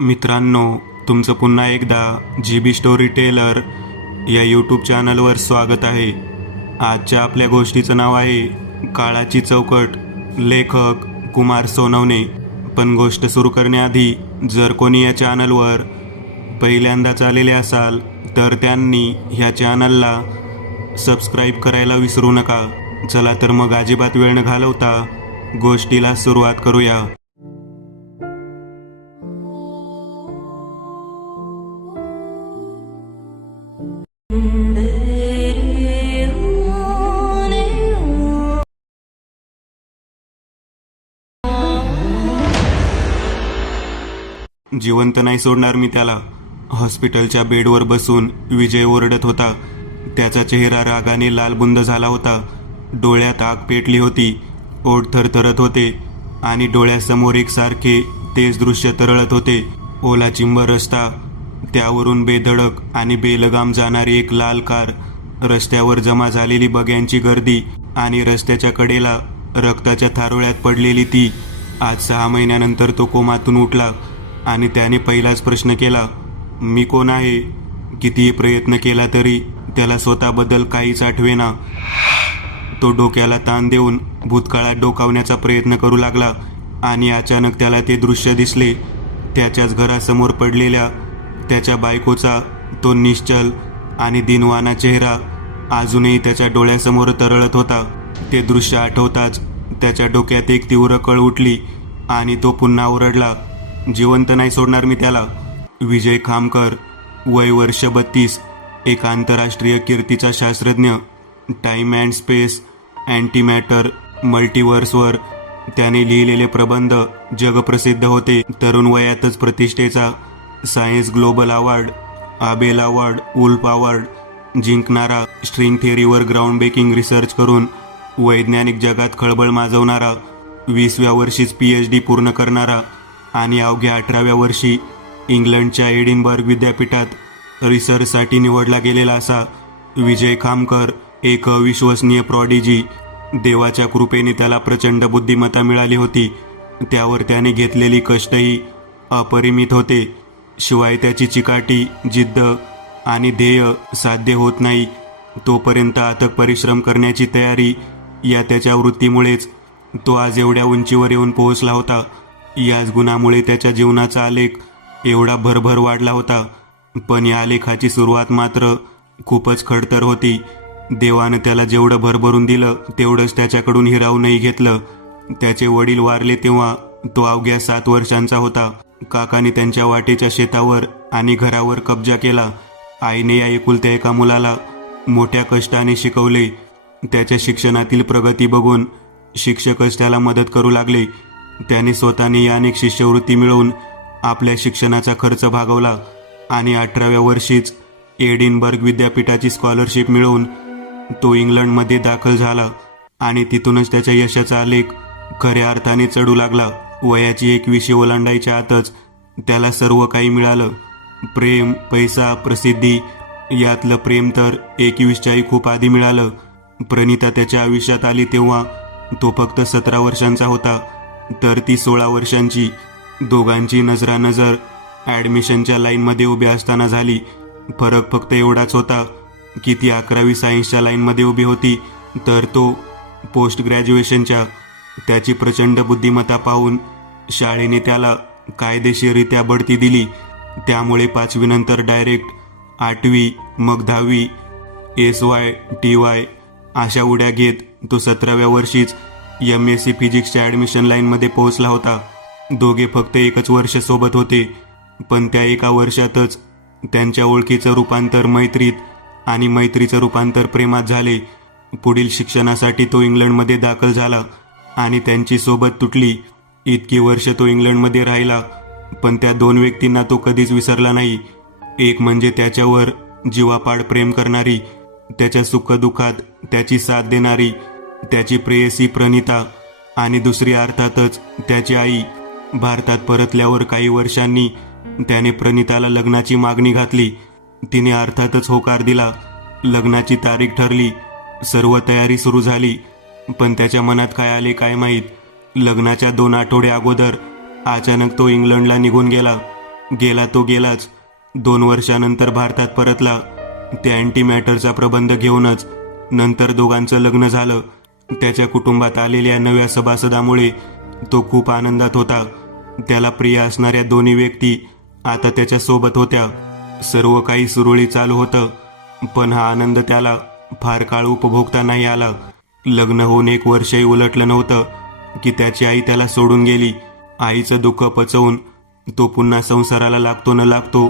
मित्रांनो, तुमचं पुन्हा एकदा GB स्टोरी टेलर या यूट्यूब चॅनलवर स्वागत आहे. आजच्या आपल्या गोष्टीचं नाव आहे काळाची चौकट. लेखक कुमार सोनवणे. पण गोष्ट सुरू करण्याआधी जर कोणी या चॅनलवर पहिल्यांदाच आलेले असाल तर त्यांनी ह्या चॅनलला सबस्क्राईब करायला विसरू नका. चला तर मग अजिबात वेळ न घालवता गोष्टीला सुरुवात करूया. जिवंत नाही सोडणार मी त्याला. हॉस्पिटलच्या बेडवर बसून विजय ओरडत होता. त्याचा चेहरा रागाने लालबुंद झाला होता. डोळ्यात आग पेटली होती. ओठ थरथरत होते आणि डोळ्यासमोर एकसारखे तेच दृश्य तरळत होते. ओला चिंब रस्ता, त्यावरून बेधडक आणि बेलगाम जाणारी एक लाल कार, रस्त्यावर जमा झालेली बग्यांची गर्दी आणि रस्त्याच्या कडेला रक्ताच्या थारोळ्यात पडलेली ती. आज 6 महिन्यानंतर तो कोमातून उठला आणि त्याने पहिलाच प्रश्न केला, मी कोण आहे? कितीही प्रयत्न केला तरी त्याला स्वतःबद्दल काहीच आठवेना. तो डोक्याला ताण देऊन भूतकाळात डोकावण्याचा प्रयत्न करू लागला आणि अचानक त्याला ते दृश्य दिसले. त्याच्याच घरासमोर पडलेल्या त्याच्या बायकोचा तो निश्चल आणि दिनवाना चेहरा अजूनही त्याच्या डोळ्यासमोर तरळत होता. ते दृश्य आठवताच त्याच्या डोक्यात एक तीव्र कळ उठली आणि तो पुन्हा ओरडला, जिवंत नाही सोडणार मी त्याला. विजय खामकर, वय वर्ष 32, एक आंतरराष्ट्रीय कीर्तीचा शास्त्रज्ञ. टाइम अँड स्पेस, अँटीमॅटर, मल्टिवर्सवर त्याने लिहिलेले प्रबंध जगप्रसिद्ध होते. तरुण वयातच प्रतिष्ठेचा science global award, Abel award, Wolf award जिंकणारा, स्ट्रिंग थिअरीवर ग्राउंड ब्रेकिंग रिसर्च करून वैज्ञानिक जगात खळबळ माजवणारा, 20व्या वर्षीच PhD पूर्ण करणारा आणि अवघ्या 18व्या वर्षी इंग्लंडच्या एडिनबर्ग विद्यापीठात रिसर्चसाठी निवडला गेलेला असा विजय खामकर एक अविश्वसनीय प्रॉडिजी. देवाच्या कृपेने त्याला प्रचंड बुद्धिमत्ता मिळाली होती. त्यावर त्याने घेतलेली कष्टही अपरिमित होते. शिवाय त्याची चिकाटी, जिद्द आणि ध्येय साध्य होत नाही तोपर्यंत अथक परिश्रम करण्याची तयारी, या त्याच्या वृत्तीमुळेच तो आज एवढ्या उंचीवर येऊन पोहोचला होता. याच गुणामुळे त्याच्या जीवनाचा आलेख एवढा भरभर वाढला होता. पण या आलेखाची सुरुवात मात्र खूपच खडतर होती. देवानं त्याला जेवढं भरभरून दिलं तेवढंच त्याच्याकडून हिरावूनही घेतलं. त्याचे वडील वारले तेव्हा तो अवघ्या 7 वर्षांचा होता. काकाने त्यांच्या वाटेच्या शेतावर आणि घरावर कब्जा केला. आईने या एकुलत्या एका मुलाला मोठ्या कष्टाने शिकवले. त्याच्या शिक्षणातील प्रगती बघून शिक्षकच त्याला मदत करू लागले. त्याने स्वतःने अनेक शिष्यवृत्ती मिळवून आपल्या शिक्षणाचा खर्च भागवला आणि 18व्या वर्षीच एडिनबर्ग विद्यापीठाची स्कॉलरशिप मिळवून तो इंग्लंडमध्ये दाखल झाला आणि तिथूनच त्याच्या यशाचा आलेख खऱ्या अर्थाने चढू लागला. वयाची 21 ओलांडायच्या आतच त्याला सर्व काही मिळालं. प्रेम, पैसा, प्रसिद्धी. यातलं प्रेम तर 21च्याही खूप आधी मिळालं. प्रणिता त्याच्या आयुष्यात आली तेव्हा तो फक्त 17 वर्षांचा होता, तर ती 16 वर्षांची. दोघांची नजरानजर ॲडमिशनच्या लाईनमध्ये उभी असताना झाली. फरक फक्त एवढाच होता की ती 11वी सायन्सच्या लाईनमध्ये उभी होती, तर तो पोस्ट ग्रॅज्युएशनच्या. त्याची प्रचंड बुद्धिमत्ता पाहून शाळेने त्याला कायदेशीररित्या बढती दिली. त्यामुळे 5वी नंतर डायरेक्ट 8वी, मग 10वी, SY, TY अशा उड्या घेत तो 17व्या वर्षीच MSc फिजिक्सच्या ॲडमिशन लाईनमध्ये पोहोचला होता. दोघे फक्त एकच वर्ष सोबत होते, पण त्या एका वर्षातच त्यांच्या ओळखीचं रूपांतर मैत्रीत आणि मैत्रीचं रूपांतर प्रेमात झाले. पुढील शिक्षणासाठी तो इंग्लंडमध्ये दाखल झाला आणि त्यांची सोबत तुटली. इतकी वर्ष तो इंग्लंडमध्ये राहिला, पण त्या 2 व्यक्तींना तो कधीच विसरला नाही. एक म्हणजे त्याच्यावर जीवापाड प्रेम करणारी, त्याच्या सुखदुःखात त्याची साथ देणारी त्याची प्रेयसी प्रणिता, आणि दुसरी अर्थातच त्याची आई. भारतात परतल्यावर काही वर्षांनी त्याने प्रणिताला लग्नाची मागणी घातली. तिने अर्थातच होकार दिला. लग्नाची तारीख ठरली. सर्व तयारी सुरू झाली. पण त्याच्या मनात काय आले काय माहीत, लग्नाच्या 2 आठवडे अगोदर अचानक तो इंग्लंडला निघून गेला. गेला तो गेलाच. 2 वर्षानंतर भारतात परतला, त्या अँटी मॅटरचा प्रबंध घेऊनच. नंतर दोघांचं लग्न झालं. त्याच्या कुटुंबात आलेल्या नव्या सभासदामुळे तो खूप आनंदात होता. त्याला प्रिय असणाऱ्या दोन्ही व्यक्ती आता त्याच्या सोबत होत्या. सर्व काही सुरळीत चालू होतं, पण हा आनंद त्याला फार काळ उपभोगता नाही आला. लग्न होऊन 1 वर्षही उलटलं नव्हतं की त्याची आई त्याला सोडून गेली. आईचं दुःख पचवून तो पुन्हा संसाराला लागतो न लागतो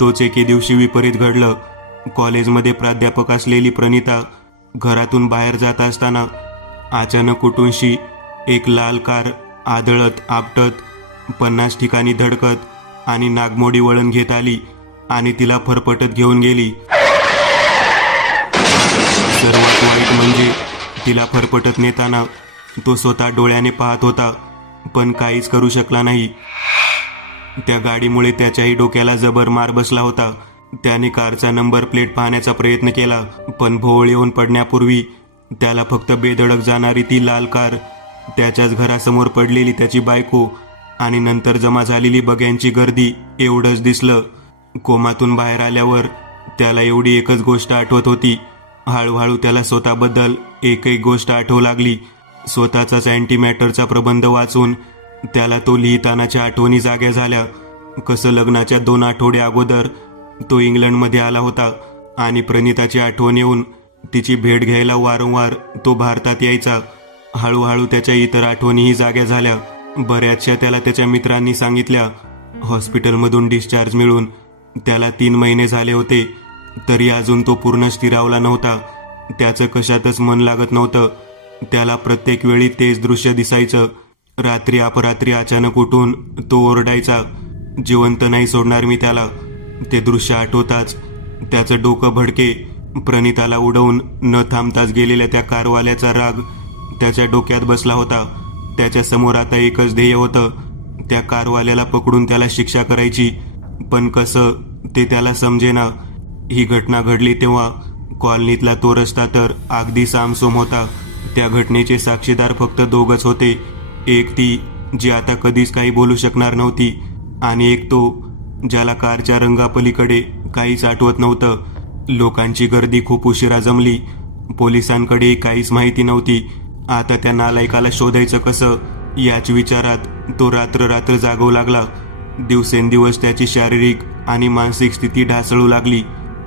तोच एके दिवशी विपरीत घडलं. कॉलेजमध्ये प्राध्यापक असलेली प्रणिता घरातून बाहेर जात असताना अचानक कुठूनशी एक लाल कार आदळत आपटत 50 ठिकाणी धडकत आणि नागमोडी वळण घेत आली आणि तिला फरफटत घेऊन गेली. सर्वात वाईट म्हणजे तिला फरफटत नेताना तो स्वतः डोळ्याने पाहत होता, पण काहीच करू शकला नाही. त्या गाडीमुळे त्याच्याही डोक्याला जबर मार बसला होता. त्याने कारचा नंबर प्लेट पाहण्याचा प्रयत्न केला, पण भोवळ येऊन पडण्यापूर्वी त्याला फक्त बेधडक जाणारी ती लाल कार, त्याच्याच घरासमोर पडलेली त्याची बायको आणि नंतर जमा झालेली बघ्यांची गर्दी एवढंच दिसलं. कोमातून बाहेर आल्यावर त्याला एवढी एकच गोष्ट आठवत होती. हळूहळू त्याला स्वतःबद्दल एक गोष्ट आठवू लागली. स्वतःचाच अँटी मॅटरचा प्रबंध वाचून त्याला तो लिहितानाच्या आठवणी जाग्या झाल्या. कसं लग्नाच्या 2 आठवडे अगोदर तो इंग्लंडमध्ये आला होता आणि प्रणिताची आठवण येऊन तिची भेट घ्यायला वारंवार तो भारतात यायचा. हळूहळू त्याच्या इतर आठवणीही जाग्या झाल्या. बऱ्याचशा त्याला त्याच्या मित्रांनी सांगितल्या. हॉस्पिटलमधून डिस्चार्ज मिळून त्याला 3 महिने झाले होते, तरी अजून तो पूर्ण स्थिरावला नव्हता. त्याचं कशातच मन लागत नव्हतं. त्याला प्रत्येक वेळी तेच दृश्य दिसायचं. रात्री अपरात्री अचानक उठून तो ओरडायचा, जिवंत नाही सोडणार मी त्याला. ते दृश्य आठवताच त्याचं डोकं भडके. प्रणिताला उडवून न थांबताच गेलेल्या त्या कारवाल्याचा राग त्याच्या डोक्यात बसला होता. त्याच्या समोर आता एकच ध्येय होतं, त्या कारवाल्याला पकडून त्याला शिक्षा करायची. पण कसं ते त्याला समजेना. ही घटना घडली तेव्हा कॉलनीतला तो रस्ता तर अगदी सामसूम होता. त्या घटनेचे साक्षीदार फक्त 2च होते. एक ती जी आता कधीच काही बोलू शकणार नव्हती आणि एक तो ज्याला कारच्या रंगापलीकडे काहीच आठवत नव्हतं. लोकांची गर्दी खूप उशिरा जमली. पोलिसांकडे काहीच माहिती नव्हती. आता त्या नालायकाला शोधायचं कसं याच विचारात तो रात्र जागवू लागला. दिवसेंदिवस त्याची शारीरिक आणि मानसिक स्थिती ढासळू लागली.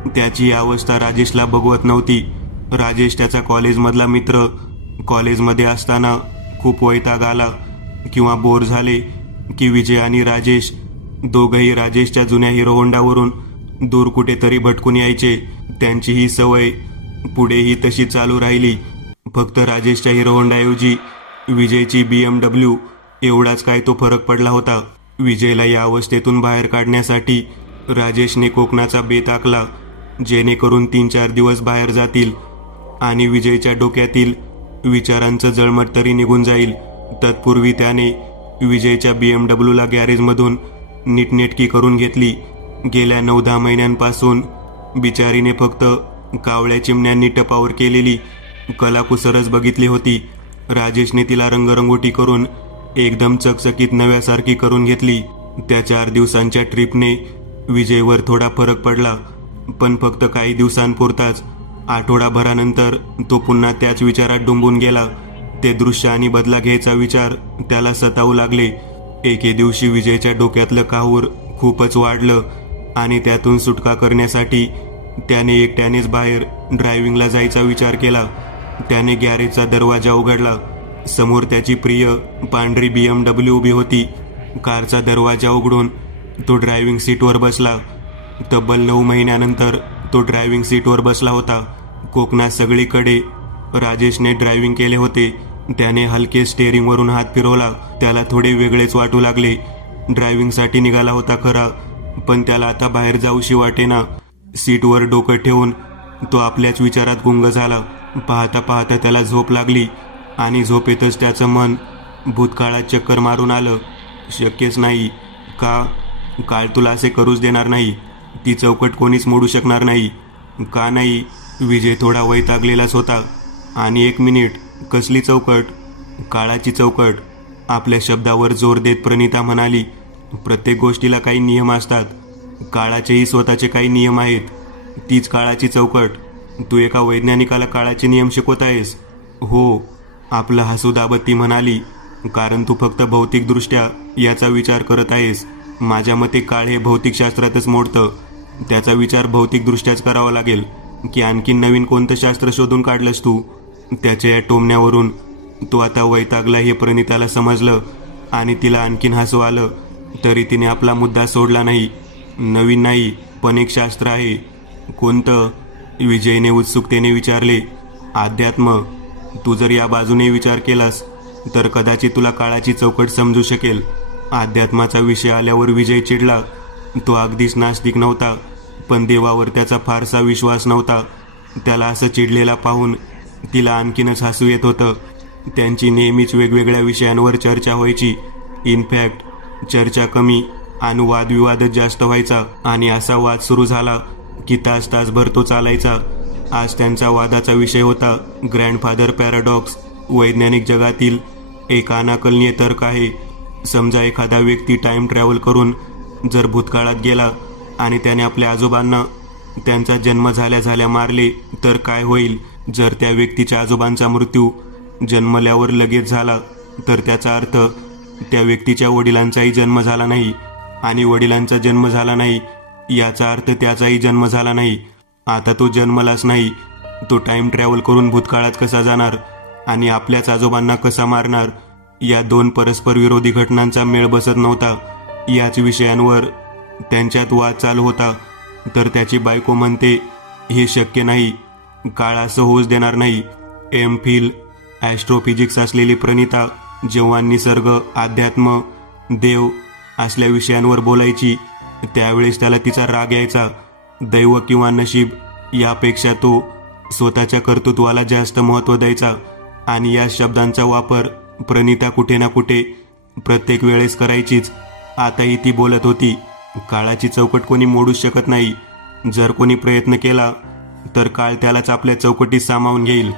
त्याची अवस्था राजेशला बघवत नव्हती. राजेश त्याचा कॉलेजमधला मित्र. कॉलेजमध्ये असताना खूप वैताग आला किंवा बोर झाले की विजय आणि राजेश दोघंही राजेशच्या जुन्या हिरो होंडावरून दूर कुठेतरी भटकून यायचे. त्यांची ही सवय पुढेही तशी चालू राहिली. फक्त राजेशच्या हिरो होंडाऐवजी विजयची BMW एवढाच काय तो फरक पडला होता. विजयला या अवस्थेतून बाहेर काढण्यासाठी राजेशने कोकणाचा बेत आखला, जेणेकरून 3-4 दिवस बाहेर जातील आणि विजयच्या डोक्यातील विचारांचं जळमट तरी निघून जाईल. तत्पूर्वी त्याने विजयच्या BMWला गॅरेजमधून नीटनेटकी करून घेतली. गेल्या 9-10 महिन्यांपासून बिचारीने फक्त कावळ्या चिमण्यांनी टपावर केलेली कलाकुसरच बघितली होती. राजेशने तिला रंगरंगोटी करून एकदम चकचकीत नव्यासारखी करून घेतली. त्या 4 दिवसांच्या ट्रिपने विजयवर थोडा फरक पडला, पण फक्त काही दिवसांपुरताच. आठवडाभरानंतर तो पुन्हा त्याच विचारात डुंबून गेला. ते दृश्य आणि बदला घ्यायचा विचार त्याला सतावू लागले. एके दिवशी विजयच्या डोक्यातलं काहूर खूपच वाढलं आणि त्यातून सुटका करण्यासाठी त्याने एकट्यानेच बाहेर ड्रायव्हिंगला जायचा विचार केला. त्याने गॅरेजचा दरवाजा उघडला. समोर त्याची प्रिय पांढरी BMW उभी होती. कारचा दरवाजा उघडून तो ड्रायव्हिंग सीटवर बसला. तब्बल 9 महिन्यानंतर तो ड्रायव्हिंग सीटवर बसला होता. कोकणात सगळीकडे राजेशने ड्रायव्हिंग केले होते. त्याने हलके स्टेअरिंगवरून हात फिरवला. त्याला थोडे वेगळेच वाटू लागले. ड्रायव्हिंगसाठी निघाला होता खरा, पण त्याला आता बाहेर जाऊशी वाटेना. सीटवर डोकं ठेवून तो आपल्याच विचारात गुंग झाला. पाहता पाहता त्याला झोप लागली आणि झोपेतच त्याचं मन भूतकाळात चक्कर मारून आलं. शक्यच नाही. काळ तुला असे करूच देणार नाही. ती चौकट कोणीच मोडू शकणार नाही. का नाही? विजय थोडा वैतागलेलाच होता. आणि 1 मिनिट, कसली चौकट? काळाची चौकट. आपल्या शब्दावर जोर देत प्रणिता म्हणाली, प्रत्येक गोष्टीला काही नियम असतात. काळाचेही स्वतःचे काही नियम आहेत. तीच काळाची चौकट. तू एका वैज्ञानिकाला काळाचे नियम शिकवत आहेस? हो, आपलं हसू दाबत ती म्हणाली. कारण तू फक्त भौतिकदृष्ट्या याचा विचार करत आहेस. माझ्या मते काळ हे भौतिकशास्त्रातच मोडतं. त्याचा विचार भौतिकदृष्ट्याच करावा लागेल. की आणखीन नवीन कोणतं शास्त्र शोधून काढलंस तू? त्याच्या या टोमण्यावरून तो आता वैतागला हे प्रणिताला समजलं आणि तिला आणखीन हसू आलं. तरी तिने आपला मुद्दा सोडला नाही. नवीन नाही, पण एक शास्त्र आहे. कोणतं? विजयने उत्सुकतेने विचारले. अध्यात्म. तू जर या बाजूने विचार केलास तर कदाचित तुला काळाची चौकट समजू शकेल. अध्यात्माचा विषय आल्यावर विजय चिडला. तो अगदीच नास्तिक नव्हता, पण देवावर त्याचा फारसा विश्वास नव्हता. त्याला असं चिडलेला पाहून तिला आणखीनच हसू येत होतं. त्यांची नेहमीच वेगवेगळ्या विषयांवर चर्चा व्हायची. इनफॅक्ट चर्चा कमी आणि वादविवादच जास्त व्हायचा. आणि असा वाद सुरू झाला की तास तासभर तो चालायचा. आज त्यांचा वादाचा विषय होता ग्रँडफादर पॅराडॉक्स. वैज्ञानिक जगातील एक अनाकलनीय तर्क आहे. समजा एखादा व्यक्ती टाइम ट्रॅव्हल करून जर भूतकाळात गेला आणि त्याने आपल्या आजोबांना त्यांचा जन्म झाल्या मारले तर काय होईल? जर त्या व्यक्तीच्या आजोबांचा मृत्यू जन्मल्यावर लगेच झाला तर त्याचा अर्थ त्या व्यक्तीच्या वडिलांचाही जन्म झाला नाही, आणि वडिलांचा जन्म झाला नाही याचा अर्थ त्याचाही जन्म झाला नाही. आता तो जन्मलाच नाही. तो टाइम ट्रॅव्हल करून भूतकाळात कसा जाणार आणि आपल्याच आजोबांना कसा मारणार? या दोन परस्पर विरोधी घटनांचा मेळ बसत नव्हता. याच विषयांवर त्यांच्यात वाद चालू होता. तर त्याची बायको म्हणते हे शक्य नाही, काळ असं होऊच देणार नाही. एम.फिल ॲस्ट्रोफिजिक्स असलेली प्रणिता जेव्हा निसर्ग, अध्यात्म, देव असल्या विषयांवर बोलायची त्यावेळेस त्याला तिचा राग यायचा. दैव किंवा नशीब यापेक्षा तो स्वतःच्या कर्तृत्वाला जास्त महत्त्व द्यायचा. आणि या शब्दांचा वापर प्रणिता कुठे ना कुठे प्रत्येक वेळेस करायचीच. आताही ती बोलत होती, काळाची चौकट कोणी मोडूच शकत नाही. जर कोणी प्रयत्न केला तर काळ त्यालाच आपल्या चौकटीत सामावून घेईल.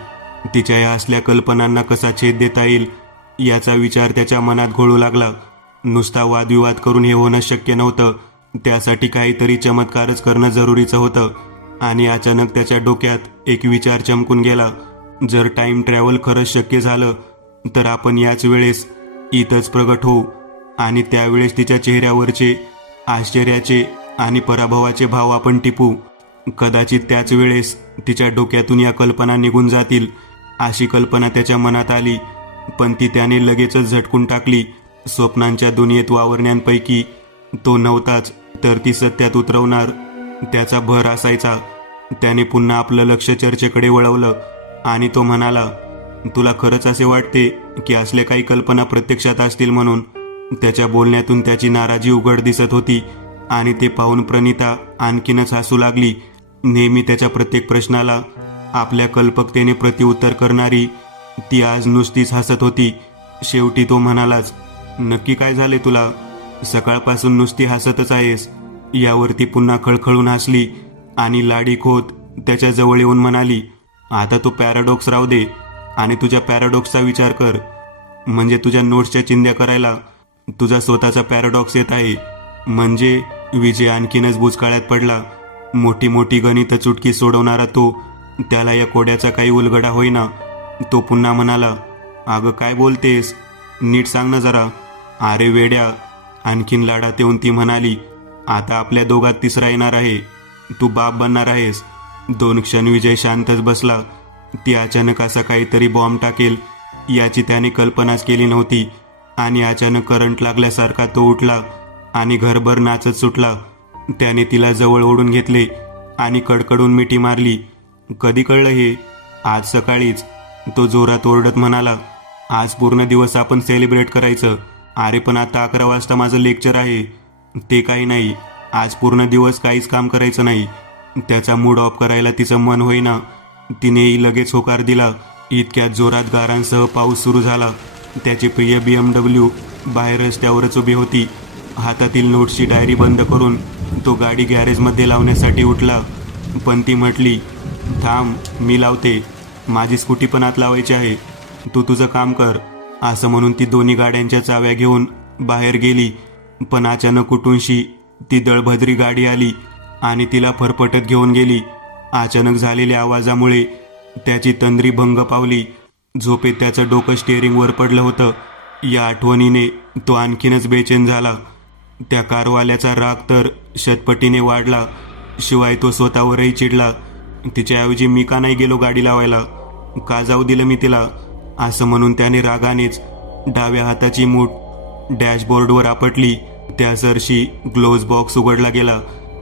तिच्या या असल्या कल्पनांना कसा छेद देता येईल याचा विचार त्याच्या मनात घोळू लागला. नुसता वादविवाद करून हे होणं शक्य नव्हतं. त्यासाठी काहीतरी चमत्कारच करणं जरुरीचं होतं. आणि अचानक त्याच्या डोक्यात एक विचार चमकून गेला. जर टाइम ट्रॅव्हल खरंच शक्य झालं तर आपण याच वेळेस इथंच प्रगट होऊ. आणि त्यावेळेस तिच्या चेहऱ्यावरचे आश्चर्याचे आणि पराभवाचे भाव आपण टिपू. कदाचित त्याच वेळेस तिच्या डोक्यातून या कल्पना निघून जातील. अशी कल्पना त्याच्या मनात आली, पण ती त्याने लगेचच झटकून टाकली. स्वप्नांच्या दुनियेत वावरण्यांपैकी तो नव्हताच, तर ती सत्यात उतरवणार त्याचा भर असायचा. त्याने पुन्हा आपलं लक्ष चर्चेकडे वळवलं आणि तो म्हणाला, तुला खरंच असे वाटते की असल्या काही कल्पना प्रत्यक्षात असतील म्हणून? त्याच्या बोलण्यातून त्याची नाराजी उघड दिसत होती. आणि ते पाहून प्रणिता आणखीनच हसू लागली. नेहमी त्याच्या प्रत्येक प्रश्नाला आपल्या कल्पकतेने प्रत्युत्तर करणारी ती आज नुसतीच हसत होती. शेवटी तो म्हणालाच, नक्की काय झाले तुला? सकाळपासून नुसती हसतच आहेस. यावरती पुन्हा खळखळून हसली आणि लाडीक होत त्याच्या जवळ येऊन म्हणाली, आता तो पॅराडॉक्स राहू दे आणि तुझ्या पॅराडॉक्सचा विचार कर. म्हणजे तुझ्या नोट्सच्या चिंध्या करायला तुझा स्वतःचा पॅराडॉक्स येत आहे. म्हणजे विजय आणखीनच बुचकाळ्यात पडला. मोठी मोठी गणित चुटकी सोडवणारा तो, त्याला या कोड्याचा काही उलगडा होईना. तो पुन्हा म्हणाला, अगं काय बोलतेस? नीट सांग ना जरा. अरे वेड्या, आणखीन लाडात येऊन ती म्हणाली, आता आपल्या दोघात तिसरा येणार आहे. तू बाप बनणार आहेस. 2 क्षण विजय शांतच बसला. ती अचानक असा काहीतरी बॉम्ब टाकेल याची त्याने कल्पनाच केली नव्हती. आणि अचानक करंट लागल्यासारखा तो उठला आणि घरभर नाचत सुटला. त्याने तिला जवळ ओढून घेतले आणि कडकडून मिठी मारली. कधी कळलं हे? आज सकाळीच. तो जोरात ओरडत म्हणाला, आज पूर्ण दिवस आपण सेलिब्रेट करायचं. अरे पण आता 11 वाजता माझं लेक्चर आहे. ते काही नाही, आज पूर्ण दिवस काहीच काम करायचं नाही. त्याचा मूड ऑफ करायला तिचं मन होईना. तिनेही लगेच होकार दिला. इतक्यात जोरात गारांसह पाऊस सुरू झाला. त्याची प्रिय BMW बाहेर रस्त्यावरच उभी होती. हातातील नोट्सची डायरी बंद करून तो गाडी गॅरेजमध्ये लावण्यासाठी उठला. पण ती म्हटली, थांब, मी लावते. माझी स्कूटी पण आत लावायची आहे. तू तुझं काम कर. असं म्हणून ती दोन्ही गाड्यांच्या चाव्या घेऊन बाहेर गेली. पण अचानक कुठूनशी ती दळभद्री गाडी आली आणि तिला फरफटत घेऊन गेली. अचानक झालेल्या आवाजामुळे त्याची तंद्री भंग पावली. झोपेत त्याचं डोकं स्टेअरिंगवर पडलं होतं. या आठवणीने तो आणखीनच बेचैन झाला. त्या कारवाल्याचा राग तर शतपटीने वाढला. शिवाय तो स्वतःवरही चिडला. तिच्याऐवजी मी का नाही गेलो गाडी लावायला? का जाऊ दिलं मी तिला? असं म्हणून त्याने रागानेच डाव्या हाताची मूठ डॅशबोर्डवर आपटली. त्या सरशी ग्लोव्ज बॉक्स उघडला गेला.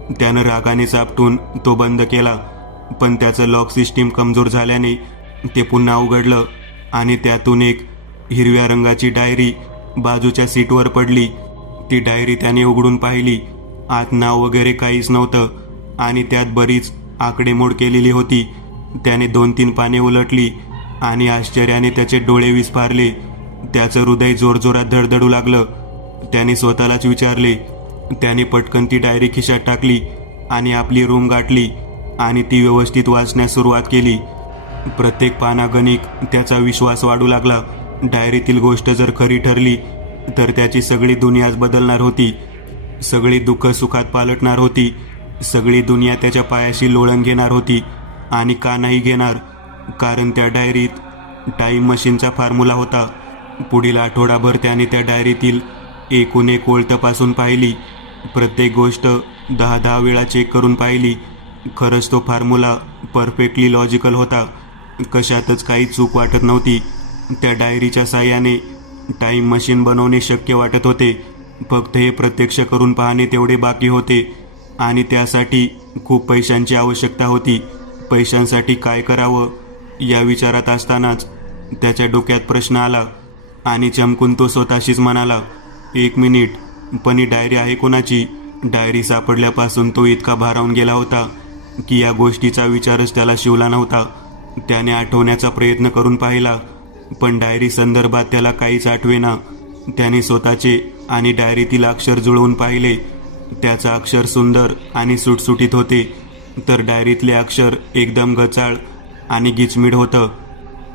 त्यानं रागाने चापटून तो बंद केला, पण त्याचं लॉक सिस्टीम कमजोर झाल्याने ते पुन्हा उघडलं आणि त्यातून एक हिरव्या रंगाची डायरी बाजूच्या सीटवर पडली. ती डायरी त्याने उघडून पाहिली. आत नाव वगैरे काहीच नव्हतं आणि त्यात बरीच आकडेमोड केलेली होती. त्याने 2-3 पाने उलटली आणि आश्चर्याने त्याचे डोळे विस्फारले. त्याचं हृदय जोरजोरात धडधडू लागलं. त्याने स्वतःलाच विचारले. त्याने पटकन ती डायरी खिशात टाकली आणि आपली रूम गाठली आणि ती व्यवस्थित वाचण्यास सुरुवात केली. प्रत्येक पानागणिक त्याचा विश्वास वाढू लागला. डायरीतील गोष्ट जर खरी ठरली तर त्याची सगळी दुनियाच बदलणार होती. सगळी दुःख सुखात पालटणार होती. सगळी दुनिया त्याच्या पायाशी लोळण घेणार होती. आणि का नाही घेणार? कारण त्या डायरीत टाईम मशीनचा फॉर्म्युला होता. पुढील आठवडाभर त्याने त्या डायरीतील एकूण एक ओळ तपासून पाहिली. प्रत्येक गोष्ट 10-10 वेळा चेक करून पाहिली. खरंच तो फॉर्म्युला परफेक्टली लॉजिकल होता. कशातच काही चूक वाटत नव्हती. त्या डायरीच्या साहाय्याने टाईम मशीन बनवणे शक्य वाटत होते. फक्त हे प्रत्यक्ष करून पाहणे तेवढे बाकी होते आणि त्यासाठी खूप पैशांची आवश्यकता होती. पैशांसाठी काय करावं या विचारात असतानाच त्याच्या डोक्यात प्रश्न आला आणि चमकून तो स्वतःशीच म्हणाला, 1 मिनिट, पण ही डायरी आहे कोणाची? डायरी सापडल्यापासून तो इतका भारावून गेला होता की या गोष्टीचा विचारच त्याला शिवला नव्हता. त्याने आठवण्याचा प्रयत्न करून पाहिला, पण डायरी संदर्भात त्याला काहीच आठवेना. त्याने स्वतःचे आणि डायरीतील अक्षर जुळवून पाहिले. त्याचं अक्षर सुंदर आणि सुटसुटीत होते, तर डायरीतले अक्षर एकदम गचाळ आणि गिचमीड होतं.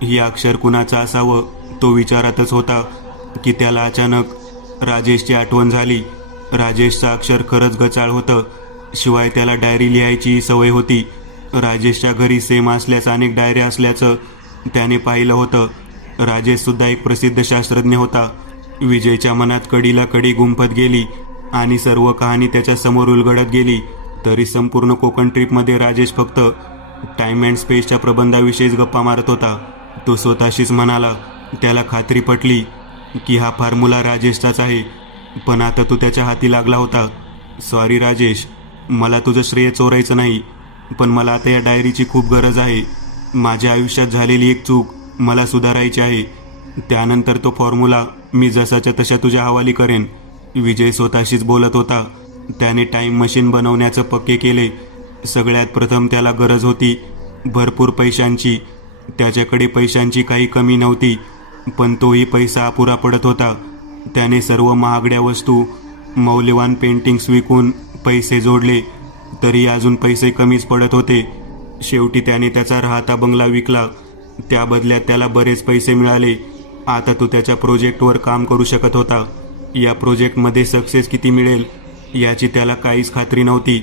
ही अक्षर कुणाचं असावं तो विचारातच होता की त्याला अचानक राजेशची आठवण झाली. राजेशचं अक्षर खरंच गचाळ होतं. शिवाय त्याला डायरी लिहायची सवय होती. राजेशच्या घरी सेम असल्याचं अनेक डायऱ्या असल्याचं त्याने पाहिलं होतं. राजेश सुद्धा एक प्रसिद्ध शास्त्रज्ञ होता. विजयच्या मनात कडीला कडी गुंफत गेली आणि सर्व कहाणी त्याच्या समोर उलगडत गेली. तरी संपूर्ण कोकण ट्रिपमध्ये राजेश फक्त टाइम अँड स्पेसच्या प्रबंधाविषयीच गप्पा मारत होता. तो स्वतःशीच म्हणाला. त्याला खात्री पटली की हा फॉर्म्युला राजेशचाच आहे, पण आता तो त्याच्या हाती लागला होता. सॉरी राजेश, मला तुझं श्रेय चोरायचं नाही, पण मला आता या डायरीची खूप गरज आहे. माझ्या आयुष्यात झालेली एक चूक मला सुधारायची आहे. त्यानंतर तो फॉर्म्युला मी जसाच्या तशा तुझ्या हवाली करेन. विजय स्वतःशीच बोलत होता. त्याने टाईम मशीन बनवण्याचं पक्के केले. सगळ्यात प्रथम त्याला गरज होती भरपूर पैशांची. त्याच्याकडे पैशांची काही कमी नव्हती, पण तोही पैसा अपुरा पडत होता. त्याने सर्व महागड्या वस्तू, मौल्यवान पेंटिंग्स विकून पैसे जोडले, तरी अजून पैसे कमीच पडत होते. शेवटी त्याने त्याचा राहता बंगला विकला. त्या बदल्यात त्याला बरेच पैसे मिळाले. आता तो त्याच्या प्रोजेक्टवर काम करू शकत होता. या प्रोजेक्टमध्ये सक्सेस किती मिळेल याची त्याला काहीच खात्री नव्हती.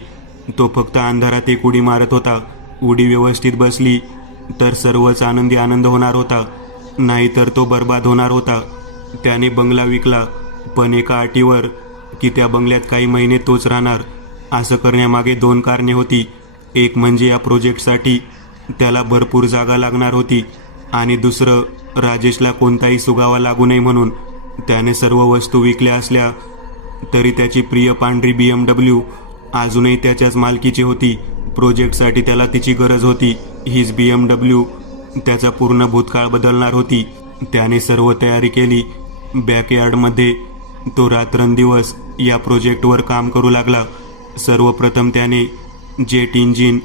तो फक्त अंधारात एक उडी मारत होता. उडी व्यवस्थित बसली तर सर्वच आनंदी आनंद होणार होता, नाहीतर तो बर्बाद होणार होता. त्याने बंगला विकला, पण एका अटीवर की त्या बंगल्यात काही महिने तोच राहणार. असं करण्यामागे 2 कारणे होती. एक म्हणजे या प्रोजेक्टसाठी त्याला भरपूर जागा लागणार होती आणि दुसरं राजेशला कोणताही सुगावा लागू नये म्हणून. त्याने सर्व वस्तू विकल्या असल्या तरी त्याची प्रिय पांढरी BMW अजूनही त्याच्याच मालकीची होती. प्रोजेक्टसाठी त्याला तिची गरज होती. हीच BMW त्याचा पूर्ण भूतकाळ बदलणार होती. त्याने सर्व तयारी केली. बॅकयार्डमध्ये तो रात्रंदिवस या प्रोजेक्टवर काम करू लागला. सर्वप्रथम त्याने जेट इंजिन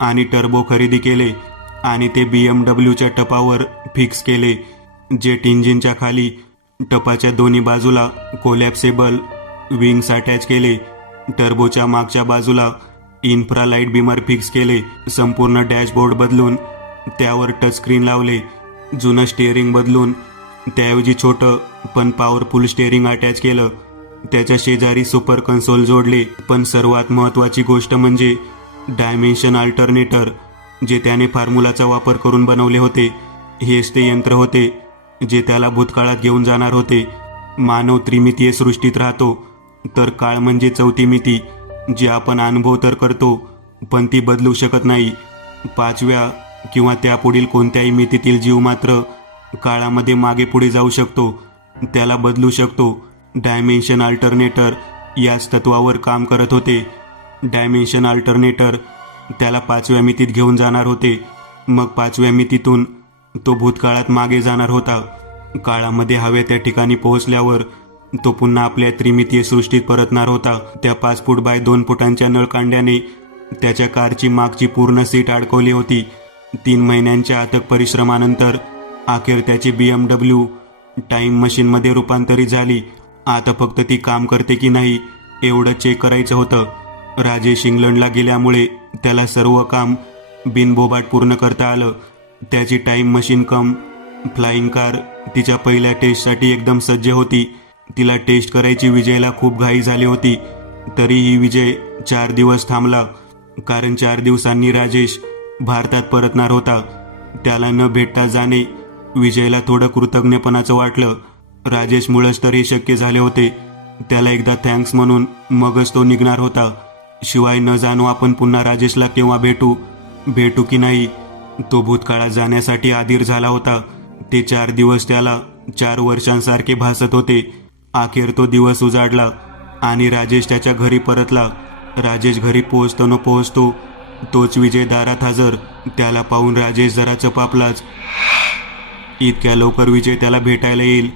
आणि टर्बो खरेदी केले आणि ते BMWच्या टपावर फिक्स केले. जेट इंजिनच्या खाली टपाच्या दोन्ही बाजूला कोलॅप्सेबल विंग्स अटॅच केले. टर्बोच्या मागच्या बाजूला इन्फ्रालाइट बीमर फिक्स केले. संपूर्ण डॅशबोर्ड बदलून त्यावर टचस्क्रीन लावले. जुनं स्टिअरिंग बदलून त्याऐवजी छोटं पण पॉवरफुल स्टिअरिंग अटॅच केलं. त्याच्या शेजारी सुपर कन्सोल जोडले. पण सर्वात महत्त्वाची गोष्ट म्हणजे डायमेन्शन अल्टरनेटर, जे त्याने फॉर्म्युलाचा वापर करून बनवले होते. हेच ते यंत्र होते जे त्याला भूतकाळात घेऊन जाणार होते. मानव त्रिमितीय सृष्टीत राहतो, तर काळ म्हणजे चौथी मिती, जी आपण अनुभव तर करतो पण ती बदलू शकत नाही. 5व्या किंवा त्यापुढील कोणत्याही मितीतील जीव मात्र काळामध्ये मागे पुढे जाऊ शकतो, त्याला बदलू शकतो. डायमेन्शन अल्टरनेटर याच तत्वावर काम करत होते. डायमेन्शन अल्टरनेटर त्याला 5व्या मितीत घेऊन जाणार होते. मग 5व्या मितीतून तो भूतकाळात मागे जाणार होता. काळामध्ये हव्या त्या ठिकाणी पोहोचल्यावर तो पुन्हा आपल्या त्रिमितीय सृष्टीत परतणार होता. त्या 5 फूट बाय 2 फुटांच्या नळकांड्याने त्याच्या कारची मागची पूर्ण सीट अडकवली होती. 3 महिन्यांच्या अथक परिश्रमानंतर अखेर त्याची BMW टाइम मशीनमध्ये रूपांतरित झाली. आता फक्त ती काम करते की नाही एवढं चेक करायचं होतं. राजेश इंग्लंडला गेल्यामुळे त्याला सर्व काम बिनबोबाट पूर्ण करता आलं. त्याची टाइम मशीन कम फ्लाइंग कार तिच्या पहिल्या टेस्टसाठी एकदम सज्ज होती. तिला टेस्ट करायची विजयला खूप घाई झाली होती. तरीही विजय 4 दिवस थांबला, कारण 4 दिवसांनी राजेश भारतात परतणार होता. त्याला न भेटता जाणे विजयला थोडं कृतज्ञपणाचं वाटलं. राजेशमुळेच तर हे शक्य झाले होते. त्याला एकदा थँक्स म्हणून मगच तो निघणार होता. शिवाय न जाणू आपण पुन्हा राजेशला केव्हा भेटू की नाही. तो भूतकाळात जाण्यासाठी आधीर झाला होता. ते 4 दिवस त्याला 4 वर्षांसारखे भासत होते. अखेर तो दिवस उजाडला आणि राजेश त्याच्या घरी परतला. राजेश घरी पोहोचतो न पोहोचतो तोच विजय दारात हजर. त्याला पाहून राजेश जरा चपापलाच. इतक्या लवकर विजय त्याला भेटायला येईल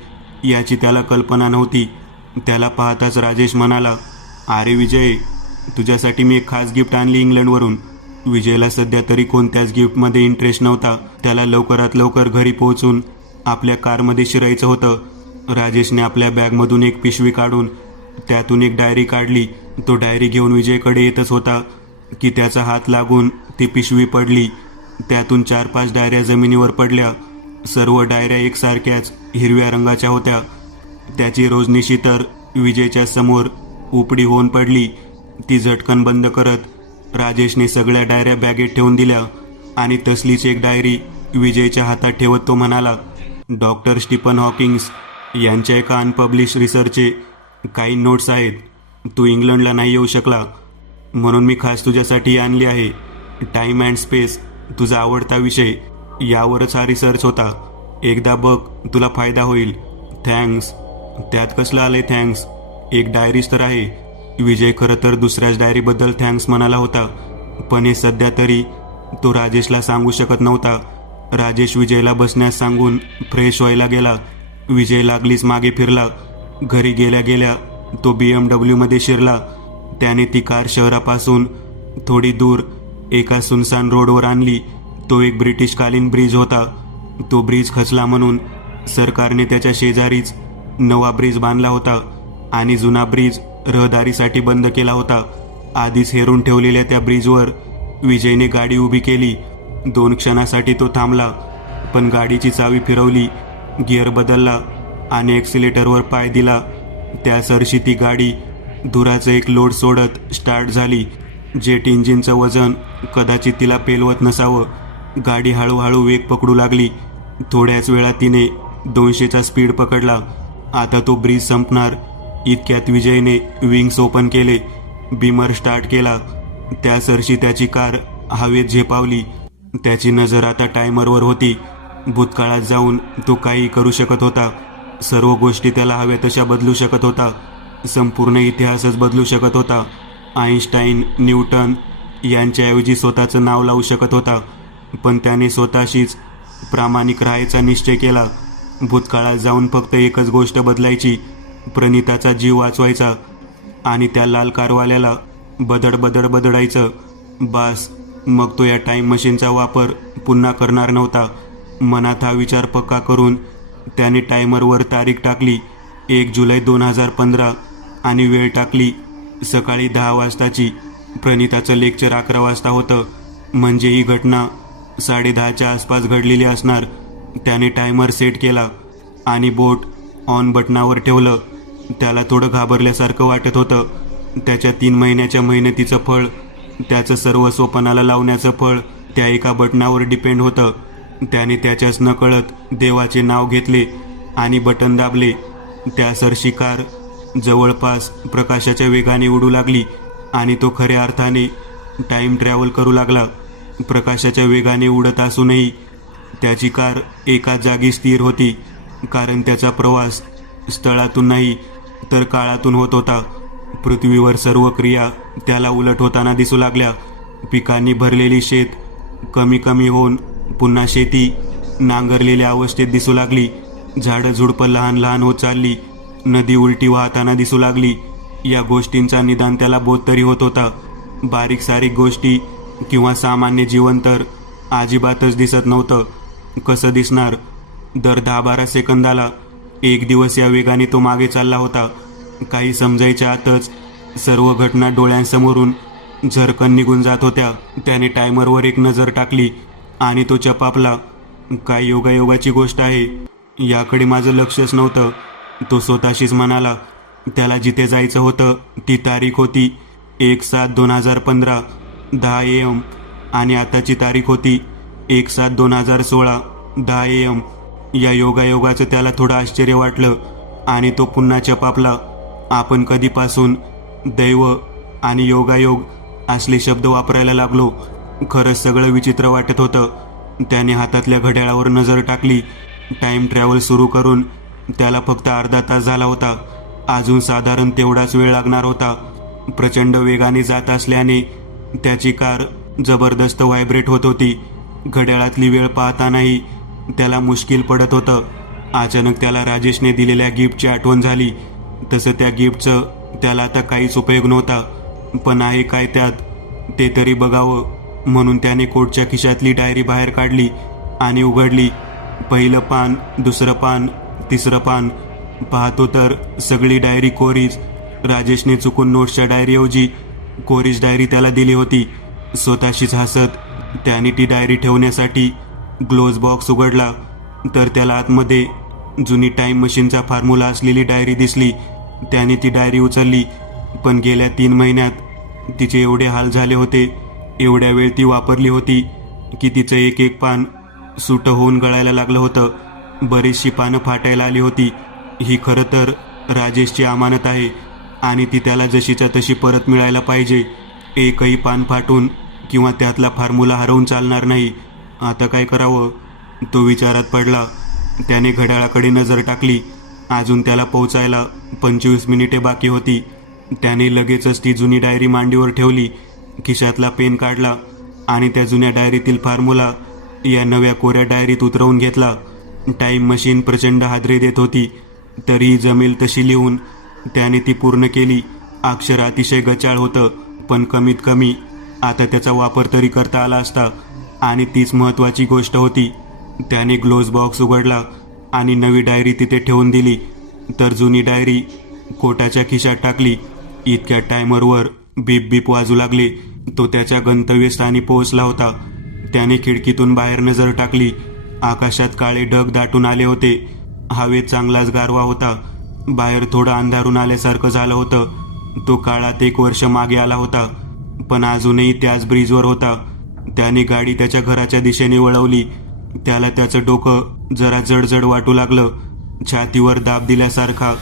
याची त्याला कल्पना नव्हती. त्याला पाहताच राजेश म्हणाला, अरे विजय, तुझ्यासाठी मी एक खास गिफ्ट आणली इंग्लंडवरून. विजयला सध्या तरी कोणत्याच गिफ्टमध्ये इंटरेस्ट नव्हता. त्याला लवकरात लवकर घरी पोहोचून आपल्या कारमध्ये शिरायचं होतं. राजेशने आपल्या बॅगमधून एक पिशवी काढून त्यातून एक डायरी काढली. तो डायरी घेऊन विजयकडे येतच होता की त्याचा हात लागून ती पिशवी पडली. त्यातून 4-5 डायऱ्या जमिनीवर पडल्या. सर्व डायऱ्या एकसारख्याच हिरव्या रंगाच्या होत्या. त्याची रोजनिशी तर विजयच्या समोर उपडी होऊन पडली. ती झटकन बंद करत राजेशने सगळ्या डायऱ्या बॅगेत ठेवून दिल्या आणि तसलीच एक डायरी विजयच्या हातात ठेवत तो म्हणाला, डॉक्टर स्टीफन हॉकिंग्स यांच्या एका अनपब्लिश रिसर्चचे काही नोट्स आहेत. तू इंग्लंडला नाही येऊ शकला म्हणून मी खास तुझ्यासाठी आणली आहे. टाइम अँड स्पेस, तुझा आवडता विषय, यावरच हा रिसर्च होता. एकदा बघ, तुला फायदा होईल. थँक्स. त्यात कसलं आलंय थँक्स? एक डायरीच तर आहे. विजय खरं तर दुसऱ्याच डायरीबद्दल थँक्स म्हणाला होता, पण हे सध्या तरी तो राजेशला सांगू शकत नव्हता. राजेश विजयला बसण्यास सांगून फ्रेश व्हायला गेला. विजय लागलीच मागे फिरला. घरी गेल्या गेल्या तो BMW मध्ये शिरला. त्याने ती कार शहरापासून थोडी दूर एका सुनसान रोडवर आणली. तो एक ब्रिटिशकालीन ब्रिज होता. तो ब्रिज खचला म्हणून सरकारने त्याच्या शेजारीच नवा ब्रिज बांधला होता आणि जुना ब्रिज रहदारीसाठी बंद केला होता. आधीच हेरून ठेवलेल्या त्या ब्रिजवर विजयने गाडी उभी केली. 2 क्षणासाठी तो थांबला, पण गाडीची चावी फिरवली, गिअर बदलला आणि एक्सिलेटरवर पाय दिला. त्यासरशी ती गाडी धुराचं एक लोड सोडत स्टार्ट झाली. जेट इंजिनचं वजन कदाचित तिला पेलवत नसावं. गाडी हळूहळू वेग पकडू लागली. थोड्याच वेळात तिने 200चा स्पीड पकडला. आता तो ब्रिज संपणार इतक्यात विजयने विंग्स ओपन केले, बीमर स्टार्ट केला. त्यासरशी त्याची कार हवेत झेपावली. त्याची नजर आता टायमरवर होती. भूतकाळात जाऊन तो काही करू शकत होता. सर्व गोष्टी त्याला हव्या तशा बदलू शकत होता. संपूर्ण इतिहासच बदलू शकत होता. आईन्स्टाईन, न्यूटन यांच्याऐवजी स्वतःचं नाव लावू शकत होता. पण त्याने स्वतःशीच प्रामाणिक राहायचा निश्चय केला. भूतकाळात जाऊन फक्त एकच गोष्ट बदलायची, प्रणिताचा जीव वाचवायचा आणि त्या लाल कारवाल्याला बदडायचं. बास. मग तो या टाईम मशीनचा वापर पुन्हा करणार नव्हता. मनात हा विचार पक्का करून त्याने टायमरवर तारीख टाकली, 1 जुलै 2015 आणि वेळ टाकली सकाळी 10 वाजताची. प्रणिताचं लेक्चर 11 वाजता होतं, म्हणजे ही घटना 10:30च्या आसपास घडलेली असणार. त्याने टायमर सेट केला आणि बोट ऑन बटनावर ठेवलं. त्याला थोडं घाबरल्यासारखं वाटत होतं. त्याच्या 3 महिन्याच्या मेहनतीचं फळ, त्याचं सर्व स्वप्नाला लावण्याचं फळ त्या एका बटनावर डिपेंड होतं. त्याने त्याच्याच नकळत देवाचे नाव घेतले आणि बटन दाबले. त्या सरशी कार जवळपास प्रकाशाच्या वेगाने उडू लागली आणि तो खऱ्या अर्थाने टाईम ट्रॅव्हल करू लागला. प्रकाशाच्या वेगाने उडत असूनही त्याची कार एकाच जागी स्थिर होती, कारण त्याचा प्रवास स्थळातून नाही तर काळातून होत होता. पृथ्वीवर सर्व क्रिया त्याला उलट होताना दिसू लागल्या. पिकांनी भरलेली शेत कमी कमी होऊन पुन्हा शेती नांगरलेल्या अवस्थेत दिसू लागली. झाडं झुडपं लहान लहान होत चालली. नदी उलटी वाहताना दिसू लागली. या गोष्टींचा निदान त्याला बोध तरी होत होता. बारीक सारीक गोष्टी किंवा सामान्य जीवन तर अजिबातच दिसत नव्हतं. कसं दिसणार? दर 10-12 सेकंदाला एक दिवस या वेगाने तो मागे चालला होता. काही समजायच्या आतच सर्व घटना डोळ्यांसमोरून झरकन निघून जात होत्या. त्याने टायमरवर एक नजर टाकली आणि तो चपापला. काय योगायोगाची गोष्ट आहे, याकडे माझं लक्षच नव्हतं, तो स्वतःशीच म्हणाला. त्याला जिथे जायचं होतं ती तारीख होती 1/7/2015 10 AM आणि आताची तारीख होती 1/7/2016 10 AM. या योगायोगाचं त्याला थोडं आश्चर्य वाटलं आणि तो पुन्हा चपापला. आपण कधीपासून दैव आणि योगायोग असले शब्द वापरायला लागलो? खरंच सगळं विचित्र वाटत होतं. त्याने हातातल्या घड्याळावर नजर टाकली. टाईम ट्रॅव्हल सुरू करून त्याला फक्त अर्धा तास झाला होता. अजून साधारण तेवढाच वेळ लागणार होता. प्रचंड वेगाने जात असल्याने त्याची कार जबरदस्त व्हायब्रेट होत होती. घड्याळातली वेळ पाहतानाही त्याला मुश्किल पडत होतं. अचानक त्याला राजेशने दिलेल्या गिफ्टची आठवण झाली. तसं त्या गिफ्टचं त्याला आता काहीच उपयोग नव्हता, पण आहे काय त्यात ते तरी बघावं म्हणून त्याने कोटच्या खिशातली डायरी बाहेर काढली आणि उघडली. पहिलं पान, दुसरं पान, तिसरं पान पाहतो तर सगळी डायरी कोरीज. राजेशने चुकून नोट्सच्या डायरीऐवजी कोरीज डायरी त्याला दिली होती. स्वतःशीच हसत त्याने ती डायरी ठेवण्यासाठी ग्लोव्ज बॉक्स उघडला तर त्याला आतमध्ये जुनी टाईम मशीनचा फॉर्म्युला असलेली डायरी दिसली. त्याने ती डायरी उचलली, पण गेल्या 3 महिन्यात तिचे एवढे हाल झाले होते, एवढ्या वेळ ती वापरली होती की तिचं एक एक पान सुटं होऊन गळायला लागलं होतं. बरीचशी पानं फाटायला आली होती. ही खरं तर राजेशची अमानत आहे आणि ती त्याला जशीच्या तशी परत मिळायला पाहिजे. एकही पान फाटून किंवा त्यातला फॉर्म्युला हरवून चालणार नाही. आता काय करावं, तो विचारात पडला. त्याने घड्याळाकडे नजर टाकली. अजून त्याला पोहोचायला 25 मिनिटे बाकी होती. त्याने लगेचच ती जुनी डायरी मांडीवर ठेवली, खिशातला पेन काढला आणि त्या जुन्या डायरीतील फॉर्म्युला या नव्या कोऱ्या डायरीत उतरवून घेतला. टाईम मशीन प्रचंड हादरे देत होती, तरीही जमेल तशी लिहून त्याने ती पूर्ण केली. अक्षर अतिशय गचाळ होतं, पण कमीत कमी आता त्याचा वापर तरी करता आला असता आणि तीच महत्त्वाची गोष्ट होती. त्याने ग्लोव्ज बॉक्स उघडला आणि नवी डायरी तिथे ठेवून दिली, तर जुनी डायरी कोटाच्या खिशात टाकली. इतक्या टायमरवर बीप बीप वाजू लागले. तो त्याच्या गंतव्यस्थानी पोहोचला होता. त्याने खिडकीतून बाहेर नजर टाकली. आकाशात काळे ढग दाटून आले होते. हवेत चांगलाच गारवा होता. बाहेर थोडं अंधारून आल्यासारखं झालं होतं. तो काळात 1 वर्ष मागे आला होता, पण अजूनही त्याच ब्रिजवर होता. त्याने गाडी त्याच्या घराच्या दिशेने वळवली. त्याला त्याचं डोकं जरा जडजड वाटू लागलं. छातीवर दाब दिल्यासारखा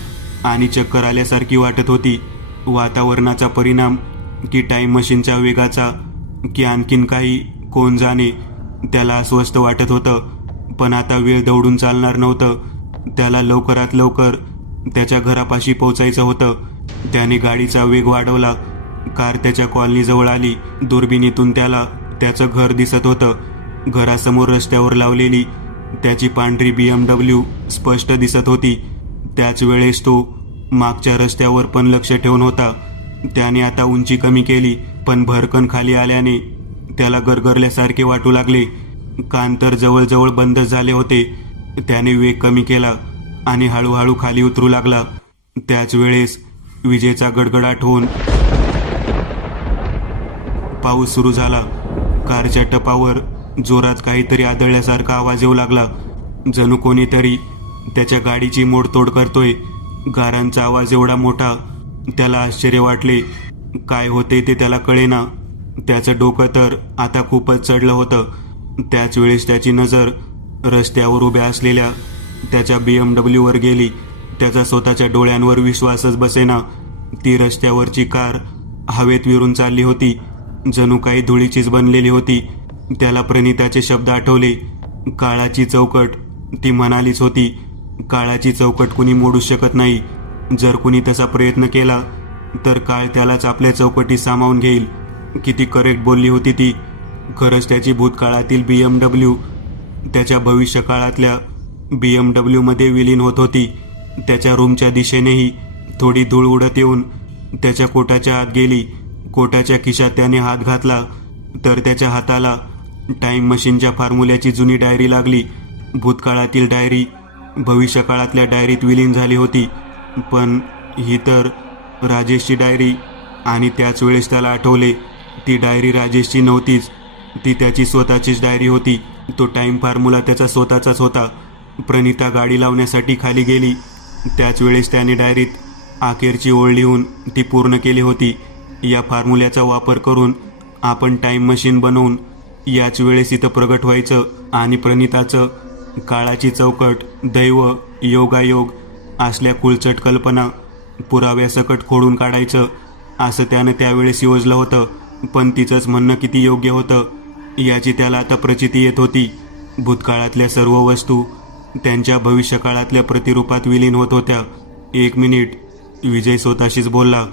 आणि चक्कर आल्यासारखी वाटत होती. वातावरणाचा परिणाम की टाईम मशीनच्या वेगाचा की आणखीन काही, कोण जाणे. त्याला अस्वस्थ वाटत होतं, पण आता वेळ दौडून चालणार नव्हतं. त्याला लवकरात लवकर त्याच्या घरापाशी पोहोचायचं होतं. त्याने गाडीचा वेग वाढवला. कार त्याच्या कॉलनीजवळ आली. दुर्बिणीतून त्याला त्याचं घर दिसत होतं. घरासमोर रस्त्यावर लावलेली त्याची पांढरी BMW स्पष्ट दिसत होती. त्याच वेळेस तो मागच्या रस्त्यावर पण लक्ष ठेवून होता. त्याने आता उंची कमी केली, पण भरकन खाली आल्याने त्याला गरगरल्यासारखे वाटू लागले. कान तर जवळजवळ बंद झाले होते. त्याने वेग कमी केला आणि हळूहळू खाली उतरू लागला. त्याच वेळेस विजेचा गडगडाट होऊन पाऊस सुरू झाला. कारच्या टपावर जोरात काहीतरी आदळल्यासारखा आवाज येऊ लागला. जणू कोणीतरी त्याच्या गाडीची मोडतोड करतोय. गारांचा आवाज एवढा मोठा, त्याला आश्चर्य वाटले. काय होते ते त्याला कळेना. त्याचं डोकं तर आता खूपच चढलं होतं. त्याच वेळेस त्याची नजर रस्त्यावर उभ्या असलेल्या त्याच्या BMW वर गेली. त्याचा स्वतःच्या डोळ्यांवर विश्वासच बसेना. ती रस्त्यावरची कार हवेत विरून चालली होती, जणू काही धुळीचीच बनलेली होती. त्याला प्रणिताचे शब्द आठवले. काळाची चौकट, ती म्हणालीच होती. काळाची चौकट कुणी मोडू शकत नाही. जर कुणी तसा प्रयत्न केला तर काळ त्यालाच आपल्या चौकटीत सामावून घेईल. किती करेक्ट बोलली होती ती. खरंच त्याची भूतकाळातील BMW त्याच्या भविष्यकाळातल्या BMW मध्ये विलीन होत होती. त्याच्या रूमच्या दिशेनेही थोडी धूळ उडत येऊन त्याच्या कोटाच्या आत गेली. कोटाच्या खिशात त्याने हात घातला तर त्याच्या हाताला टाइम मशीनच्या फॉर्म्युल्याची जुनी डायरी लागली. भूतकाळातील डायरी भविष्यकाळातल्या डायरीत विलीन झाली होती, पण ही तर राजेशची डायरी. आणि त्याच वेळेस त्याला आठवले, ती डायरी राजेशची नव्हतीच, ती त्याची स्वतःचीच डायरी होती. तो टाइम फॉर्म्युला त्याचा स्वतःचाच होता. प्रणिता गाडी लावण्यासाठी खाली गेली. त्याच वेळेस त्याने डायरीत अखेरची ओळ लिहून ती पूर्ण केली होती. या फॉर्म्युल्याचा वापर करून आपण टाइम मशीन बनवून याच वेळेस इथं प्रगट व्हायचं आणि प्रणिताचं काळाची चौकट, दैव, योगायोग असल्या कुलचट कल्पना पुराव्यासकट खोडून काढायचं, असं त्यानं त्यावेळेस योजलं होतं. पण तिचंच म्हणणं किती योग्य होतं याची त्याला आता प्रचिती येत होती. भूतकाळातल्या सर्व वस्तू त्यांच्या भविष्यकाळातल्या प्रतिरूपात विलीन होत होत्या. 1 मिनिट, विजय स्वतःशीच बोलला.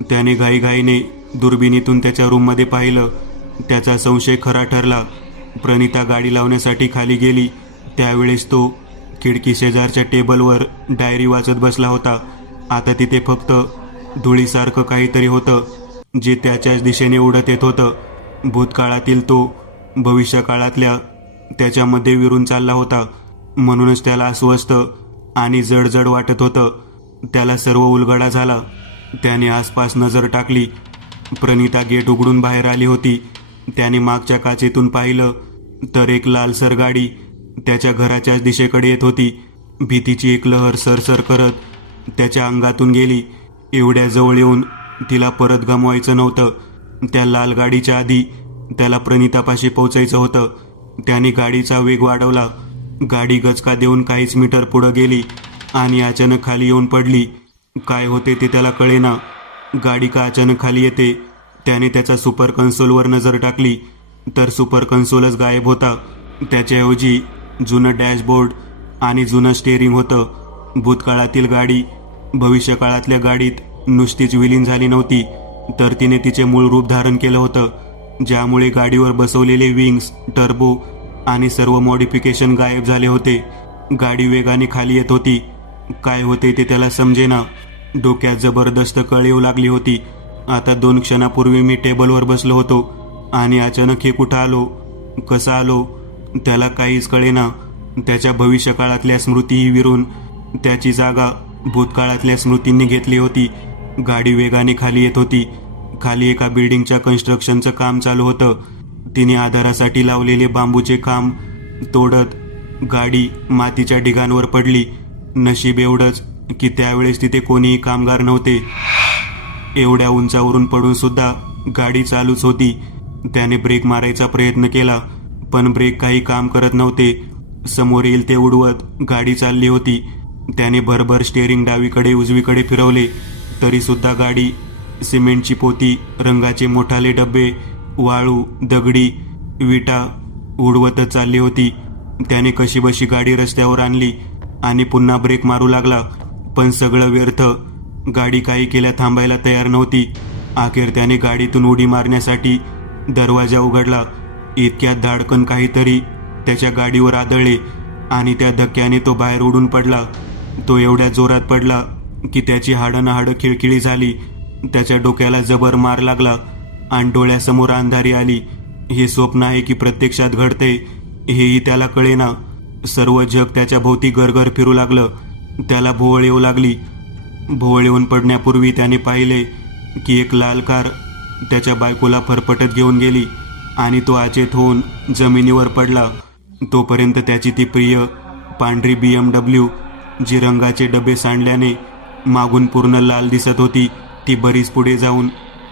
त्याने घाईघाईने दुर्बिणीतून त्याच्या रूममध्ये पाहिलं. त्याचा संशय खरा ठरला. प्रणिता गाडी लावण्यासाठी खाली गेली त्यावेळेस तो खिडकी शेजारच्या टेबलवर डायरी वाचत बसला होता. आता तिथे फक्त धुळीसारखं काहीतरी होतं जे त्याच्याच दिशेने उडत येत होतं. भूतकाळातील तो भविष्यकाळातल्या त्याच्यामध्ये विरून चालला होता. म्हणूनच त्याला अस्वस्थ आणि जडजड वाटत होतं. त्याला सर्व उलगडा झाला. त्याने आसपास नजर टाकली. प्रणिता गेट उघडून बाहेर आली होती. त्याने मागच्या काचेतून पाहिलं तर एक लालसर गाडी त्याच्या घराच्याच दिशेकडे येत होती. भीतीची एक लहर सरसर करत त्याच्या अंगातून गेली. एवढ्या जवळ येऊन तिला परत गमवायचं नव्हतं. त्या लाल गाडीच्या आधी त्याला प्रणितापाशी पोहोचायचं होतं. त्याने गाडीचा वेग वाढवला. गाडी गचका देऊन काहीच मीटर पुढं गेली आणि अचानक खाली येऊन पडली. काय होते ते त्याला कळेना. गाडी का अचानक खाली येते? त्याने त्याचा सुपर कन्सोलवर नजर टाकली तर सुपर कन्सोलच गायब होता. त्याच्याऐवजी जुनं डॅशबोर्ड आणि जुनं स्टेअरिंग होतं. भूतकाळातील गाडी भविष्यकाळातल्या गाडीत नुसतीच विलीन झाली नव्हती, तर तिने तिचे मूळ रूप धारण केलं होतं, ज्यामुळे गाडीवर बसवलेले विंग्स, टर्बो आणि सर्व मॉडिफिकेशन गायब झाले होते. गाडी वेगाने खाली येत होती. काय होते ते त्याला समजेना. डोक्यात जबरदस्त कळ येऊ लागली होती. आता 2 क्षणापूर्वी मी टेबलवर बसलो होतो आणि अचानक हे कुठं आलो, कसं आलो, त्याला काहीच कळेना. त्याच्या भविष्यकाळातल्या स्मृतीही विरून त्याची जागा भूतकाळातल्या स्मृतींनी घेतली होती. गाडी वेगाने खाली येत होती. खाली एका बिल्डिंगच्या कन्स्ट्रक्शनचं काम चालू होतं. तिने आधारासाठी लावलेले बांबूचे खांब तोडत गाडी मातीच्या ढिगांवर पडली. नशीब एवढंच की त्यावेळेस तिथे कोणीही कामगार नव्हते. एवढ्या उंचावरून पडून सुद्धा गाडी चालूच होती. त्याने ब्रेक मारायचा प्रयत्न केला, पण ब्रेक काही काम करत नव्हते. समोर येईल ते उडवत गाडी चालली होती. त्याने भरभर स्टेअरिंग डावीकडे उजवीकडे फिरवले तरी सुद्धा गाडी सिमेंटची पोती, रंगाचे मोठाले डबे, वाळू, दगडी, विटा उडवतच चालली होती. त्याने कशीबशी गाडी रस्त्यावर आणली आणि पुन्हा ब्रेक मारू लागला, पण सगळं व्यर्थ. गाडी काही केल्या थांबायला तयार नव्हती. अखेर त्याने गाडीतून उडी मारण्यासाठी दरवाजा उघडला. इतक्यात धाडकन काहीतरी त्याच्या गाडीवर आदळले आणि त्या धक्क्याने तो बाहेर उडून पडला. तो एवढ्या जोरात पडला की त्याची हाडं खिळखिळी झाली. त्याच्या डोक्याला जबर मार लागला आणि डोळ्यासमोर अंधारी आली. हे स्वप्न आहे की प्रत्यक्षात घडते हेही त्याला कळेना. सर्व जग त्याच्या भोवती गरगर फिरू लागलं. त्याला भोवळ येऊ लागली. भोवळ येऊन पडण्यापूर्वी त्याने पाहिले की एक लाल कार त्याच्या बायकोला फरफटत घेऊन गेली आणि तो अचेत होऊन जमिनीवर पडला. तोपर्यंत त्याची ती प्रिय पांढरी BMW, जी रंगाचे डबे सांडल्याने मागून पूर्ण लाल दिसत होती. ती बरीच पुढे जाऊन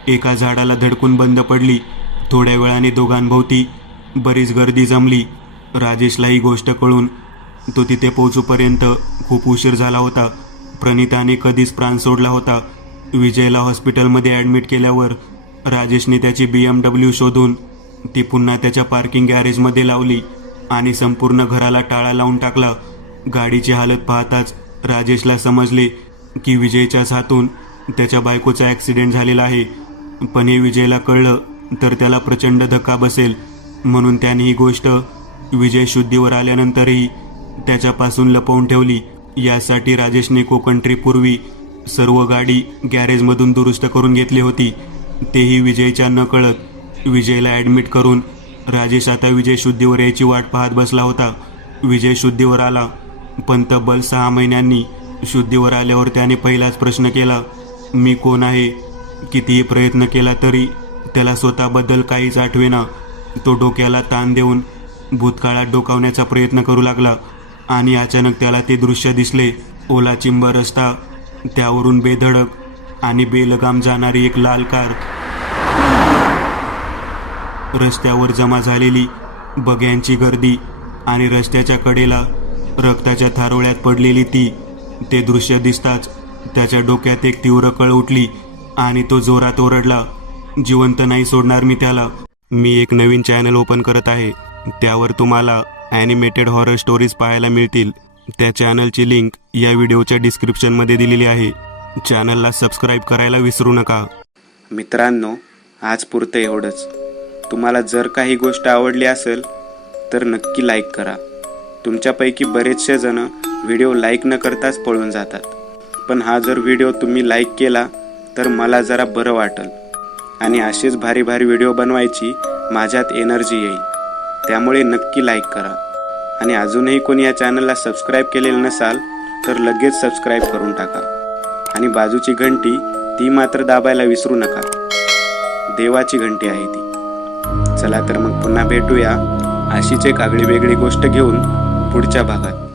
एका झाडाला धडकून बंद पडली. थोड्या वेळाने दोघांभोवती बरीच गर्दी जमली. राजेशला ही गोष्ट कळून तो तिथे पोहोचूपर्यंत खूप उशीर झाला होता. प्रणिताने कधीच प्राण सोडला होता. विजयला हॉस्पिटलमध्ये ॲडमिट केल्यावर राजेशने त्याची BMW शोधून ती पुन्हा त्याच्या पार्किंग गॅरेजमध्ये लावली आणि संपूर्ण घराला टाळा लावून टाकला. गाडीची हालत पाहताच राजेशला समजले की विजयच्याच हातून त्याच्या बायकोचा ॲक्सिडेंट झालेला आहे. पण हे विजयला कळलं तर त्याला प्रचंड धक्का बसेल, म्हणून त्याने ही गोष्ट विजय शुद्धीवर आल्यानंतरही त्याच्यापासून लपवून ठेवली. यासाठी राजेशने कोकण ट्रिपपूर्वी सर्व गाडी गॅरेजमधून दुरुस्त करून घेतली होती, तेही विजयच्या नकळत. विजयला ॲडमिट करून राजेश आता विजय शुद्धीवर यायची वाट पाहत बसला होता. विजय शुद्धीवर आला, पण तब्बल 6 महिन्यांनी शुद्धीवर आल्यावर त्याने पहिलाच प्रश्न केला, मी कोण आहे. कितीही प्रयत्न केला तरी त्याला स्वतःबद्दल काहीच आठवेना. तो डोक्याला ताण देऊन भूतकाळात डोकावण्याचा प्रयत्न करू लागला आणि अचानक त्याला ते दृश्य दिसले. ओला चिंब रस्ता, त्यावरून बेधडक आणि बेलगाम जाणारी एक लाल कार. रस्त्यावर जमा झालेली बग्यांची गर्दी आणि रस्त्याच्या कडेला रक्ताच्या थारोळ्यात पडलेली ती. ते दृश्य दिसताच त्याच्या डोक्यात एक तीव्र कळ उठली आणि तो जोरात ओरडला, जिवंत नाही सोडणार मी त्याला. मी एक नवीन चॅनल ओपन करत आहे, त्यावर तुम्हाला ॲनिमेटेड हॉरर स्टोरीज पाहायला मिळतील. त्या चॅनलची लिंक या व्हिडिओच्या डिस्क्रिप्शनमध्ये दिलेली आहे. चॅनलला सबस्क्राईब करायला विसरू नका. मित्रांनो, आज पुरतं एवढंच. तुम्हाला जर काही गोष्ट आवडली असेल तर नक्की लाईक करा. तुमच्यापैकी बरेचसे जण व्हिडिओ लाईक न करताच पळून जातात, पण हा जर व्हिडिओ तुम्ही लाईक केला तर मला जरा बरं वाटेल आणि असेच भारी भारी व्हिडिओ बनवायची माझ्यात एनर्जी येईल. त्यामुळे नक्की लाईक करा आणि अजूनही कोणी या चॅनलला सबस्क्राईब केलेलं नसाल तर लगेच सबस्क्राईब करून टाका आणि बाजूची घंटी ती मात्र दाबायला विसरू नका. देवाची घंटी आहे ती. चला तर मग पुन्हा भेटूया अशीच एक आगळी वेगळी गोष्ट घेऊन पुढच्या भागात.